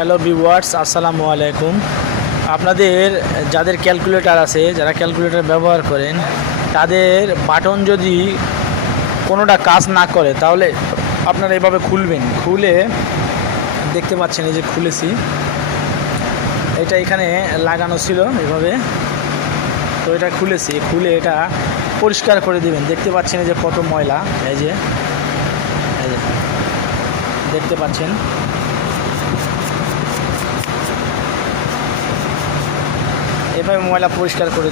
Hello viewers, আসসালামু আলাইকুম। আপনাদের, যাদের ক্যালকুলেটার আছে, যারা ক্যালকুলেটর ব্যবহার করেন, তাদের বাটন যদি কোনোটা কাজ না করে, তাহলে আপনারা এভাবে খুলবেন। খুলে দেখতে পাচ্ছেন, এই যে খুলেছি। এটা এখানে লাগানো ছিল এভাবে। তো এটা খুলেছি। খুলে এটা পরিষ্কার করে দিবেন। দেখতে পাচ্ছেন এই যে কত ময়লা। যে, এই যে, দেখতে পাচ্ছেন। এভাবে ময়লা পরিষ্কার করে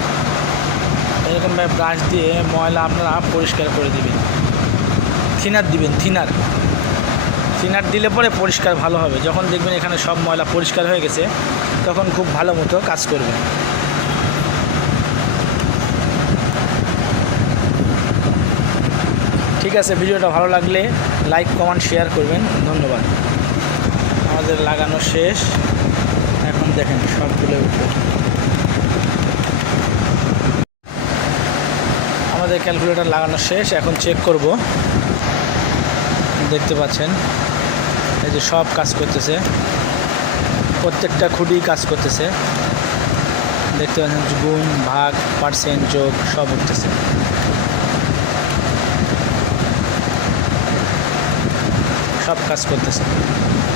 এরকমভাবে ব্রাশ দিয়ে ময়লা আপনারা পরিষ্কার করে দিবেন। থিনার দিবেন, থিনার। থিনার দিলে পরে পরিষ্কার ভালো হবে। যখন দেখবেন এখানে সব ময়লা পরিষ্কার হয়ে গেছে, তখন খুব ভালো মতো কাজ করবে ঠিক আছে, ভিডিওটা ভালো লাগলে লাইক কমেন্ট শেয়ার করবেন। ধন্যবাদ। আমাদের লাগানো শেষ। এখন দেখেন সবগুলো উঠবে আমাদের ক্যালকুলেটর লাগানো শেষ, এখন চেক করব। দেখতে পাচ্ছেন, এই যে সব কাজ করতেছে। প্রত্যেকটা খুঁটি কাজ করতেছে। দেখতে পাচ্ছেন, গুণ, ভাগ পার্সেন্ট যোগ, সব উঠতেছে। সব কাজ করতেছে।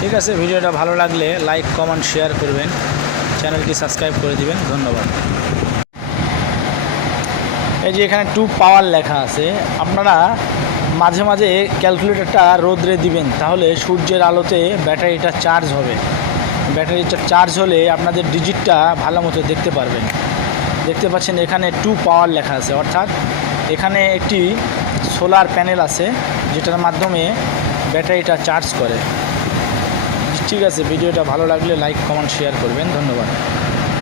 ঠিক আছে, ভিডিওটা ভালো লাগলে লাইক কমেন্ট শেয়ার করবেন। চ্যানেলটি সাবস্ক্রাইব করে দিবেন। ধন্যবাদ। এই যে এখানে টু পাওয়ার লেখা আছে, আপনারা মাঝে মাঝে ক্যালকুলেটরটা রোদ্রে দিবেন, তাহলে সূর্যের আলোতে ব্যাটারিটা চার্জ হবে। ব্যাটারিটা চার্জ হলে আপনাদের ডিজিটটা ভালো মতো দেখতে পারবেন। দেখতে পাচ্ছেন এখানে টু পাওয়ার লেখা আছে, অর্থাৎ এখানে একটি সোলার প্যানেল আছে, যেটার মাধ্যমে ব্যাটারিটা চার্জ করে। ঠিক আছে, ভিডিওটা ভালো লাগলে লাইক কমেন্ট শেয়ার করবেন, ধন্যবাদ।